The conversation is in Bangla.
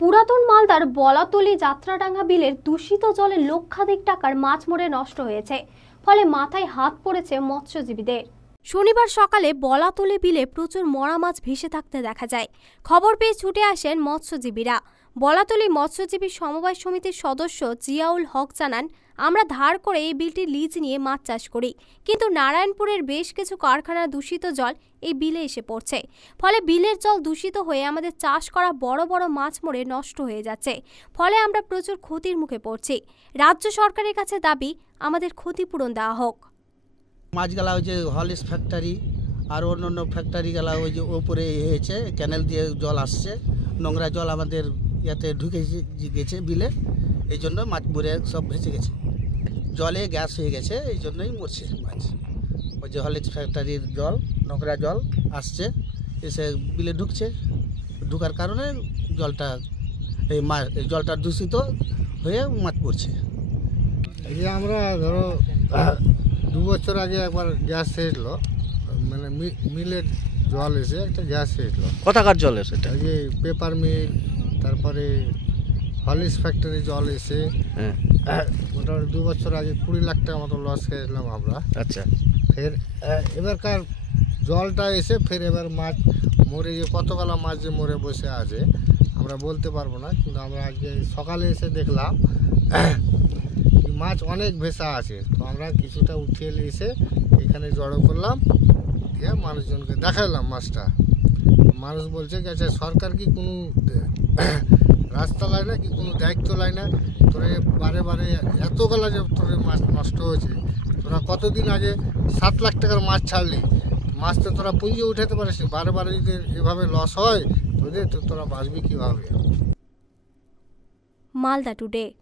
পুরাতন মালদার বলাতলি যাত্রাডাঙ্গা বিলের দূষিত জলে লক্ষাধিক টাকার মাছ মরে নষ্ট হয়েছে, ফলে মাথায় হাত পড়েছে মৎস্যজীবীদের। শনিবার সকালে বলাতলি বিলে প্রচুর মরা মাছ ভেসে থাকতে দেখা যায়। খবর পেয়ে ছুটে আসেন মৎস্যজীবীরা। বলাতলি মৎস্যজীবী সমবায় সমিতির সদস্য জিয়াউল হক জানান, আমরা ধার করে এই বিলটি লিজ নিয়ে মাছ চাষ করি, কিন্তু নারায়ণপুরের বেশ কিছু কারখানার দূষিত জল এই বিলে এসে পড়ছে। ফলে বিলের জল দূষিত হয়ে আমাদের চাষ করা বড় বড় মাছ মরে নষ্ট হয়ে যাচ্ছে। ফলে আমরা প্রচুর ক্ষতির মুখে পড়ছি। রাজ্য সরকারের কাছে দাবি আমাদের ক্ষতিপূরণ দেওয়া হোক। মাছগুলা ওই যে হলিস ফ্যাক্টরি আর অন্য ফ্যাক্টরিগুলা ওই যে ওপরে হয়েছে, ক্যানেল দিয়ে জল আসছে, নোংরা জল আমাদের ইয়াতে ঢুকে গেছে বিলে, এই জন্য মাছ মরে সব ভেসে গেছে। জলে গ্যাস হয়ে গেছে, এই জন্যই মরছে মাছ। ওই যে হলিস ফ্যাক্টরির জল, নোংরা জল আসছে, এসে বিলে ঢুকছে, ঢুকার কারণে জলটা দূষিত হয়ে মাছ পড়ছে। এই যে আমরা ধরো 2 বছর আগে একবার গ্যাস এসেছিলো, মানে মিলের জল এসে একটা গ্যাস এসেছিলো। কোথাকার জল সেটা? এই যে পেপার মিল, তারপরে হলিস ফ্যাক্টরি জল এসে মোটামুটি 2 বছর আগে 20 লাখ টাকা মতো লস খেয়েছিলাম আমরা। আচ্ছা, ফের এবারকার জলটা এসে ফের এবার মাছ মরে, যে কতগুলো মাছ যে মরে বসে আছে আমরা বলতে পারবো না, কিন্তু আমরা আজকে সকালে এসে দেখলাম মাছ অনেক ভেসা আছে। তো আমরা কিছুটা উঠিয়ে এসে এখানে জড়ো করলাম, দিয়ে মানুষজনকে দেখালাম মাছটা। মানুষ বলছে গেছে সরকার কি কোনো রাস্তা লাই না, কি কোনো দায়িত্ব লাই না, তোরে বারে বারে এতগুলা যে তোর মাছ নষ্ট হয়েছে, তোরা কতদিন আগে 7 লাখ টাকার মাছ ছাড়লি, মাছ তো তোরা পুঁজিয়ে উঠাতে পারিস, বারে বারে যদি এভাবে লস হয় তোদের, তো তোরা বাঁচবি কীভাবে? মালদা টুডে।